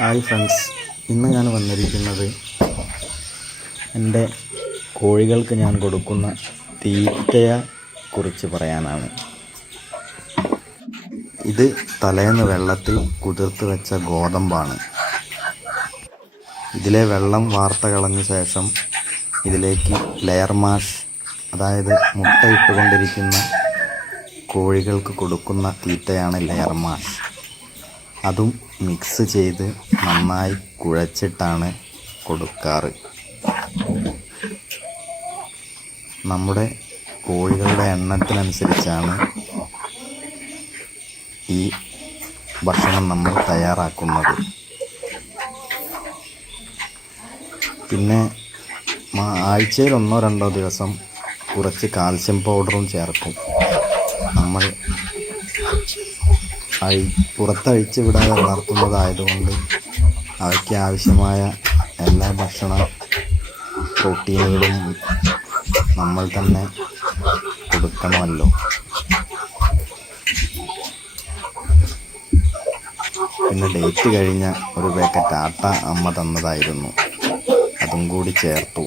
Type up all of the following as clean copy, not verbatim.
Hi friends, ഇന്ന് ഞാൻ വന്നിരിക്കുന്നത് എൻ്റെ കോഴികൾക്ക് ഞാൻ കൊടുക്കുന്ന തീറ്റയെ കുറിച്ച് പറയാനാണ്. ഇത് തലേന്ന് വെള്ളത്തിൽ കുതിർത്ത് വെച്ച ഗോതമ്പാണ്. ഇതിലെ വെള്ളം വാർത്ത കളഞ്ഞ ശേഷം ഇതിലേക്ക് ലെയർ മാഷ്, അതായത് മുട്ടയിട്ടുകൊണ്ടിരിക്കുന്ന കോഴികൾക്ക് കൊടുക്കുന്ന തീറ്റയാണ് ലെയർ മാഷ്. അതും മിക്സ് ചെയ്ത് നന്നായി കുഴച്ചിട്ടാണ് കൊടുക്കാറ്. നമ്മുടെ കോഴികളുടെ എണ്ണത്തിനനുസരിച്ചാണ് ഈ ഭക്ഷണം നമ്മൾ തയ്യാറാക്കുന്നത്. പിന്നെ ആഴ്ചയിൽ 1-2 ദിവസം കുറച്ച് കാൽസ്യം പൗഡറും ചേർക്കും. നമ്മൾ പുറത്തഴിച്ച് വിടാതെ വളർത്തുന്നതായതുകൊണ്ട് അവയ്ക്ക് ആവശ്യമായ എല്ലാ ഭക്ഷണ പ്രോട്ടീനുകളും നമ്മൾ തന്നെ കൊടുക്കണമല്ലോ. പിന്നെ ഡേറ്റ് കഴിഞ്ഞ ഒരു പാക്കറ്റ് ആട്ട അമ്മ തന്നതായിരുന്നു, അതും കൂടി ചേർത്തു.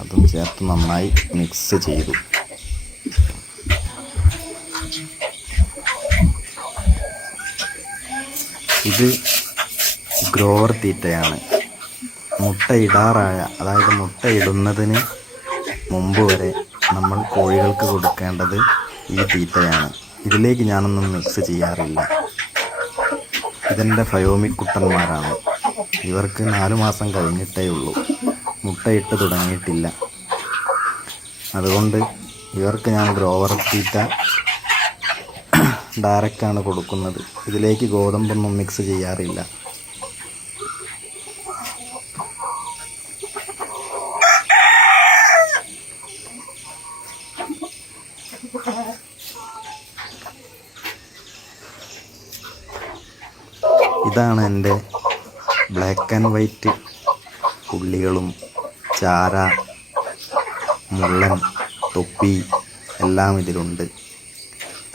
അതും ചേർത്ത് നന്നായി മിക്സ് ചെയ്തു. ഇത് ഗ്രോവർ തീറ്റയാണ്. അതായത് മുട്ടയിടുന്നതിന് മുമ്പ് വരെ നമ്മൾ കോഴികൾക്ക് കൊടുക്കേണ്ടത് ഈ തീറ്റയാണ്. ഇതിലേക്ക് ഞാനൊന്നും മിക്സ് ചെയ്യാറില്ല. ഇതെൻ്റെ ഫയോമിക് കുട്ടന്മാരാണ്. ഇവർക്ക് 4 മാസം കഴിഞ്ഞിട്ടേ ഉള്ളൂ, മുട്ടയിട്ട് തുടങ്ങിയിട്ടില്ല. അതുകൊണ്ട് ഇവർക്ക് ഞാൻ ഗ്രോവർ തീറ്റ ഡയറക്റ്റാണ് കൊടുക്കുന്നത്. ഇതിലേക്ക് ഗോതമ്പൊന്നും മിക്സ് ചെയ്യാറില്ല. ഇതാണ് എൻ്റെ ബ്ലാക്ക് ആൻഡ് വൈറ്റ് പുള്ളികളും ചാര, മുള്ളൻ, തൊപ്പി എല്ലാം ഇതിലുണ്ട്.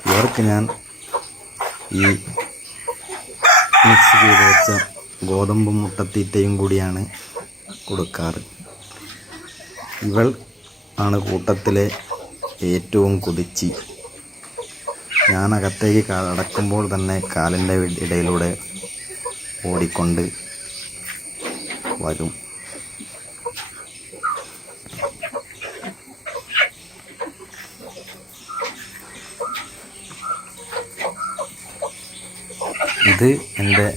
ഇവർക്ക് ഞാൻ ഈ മിക്സ് ചെയ്ത് വെച്ച ഗോതമ്പും മുട്ടത്തീറ്റയും കൂടിയാണ് കൊടുക്കാറ്. ഇവൾ ആണ് കൂട്ടത്തിലെ ഏറ്റവും കുതിച്ചി. ഞാൻ അകത്തേക്ക് കടക്കുമ്പോൾ തന്നെ കാലിൻ്റെ ഇടയിലൂടെ ഓടിക്കൊണ്ട് വരും. ഇത് എൻ്റെ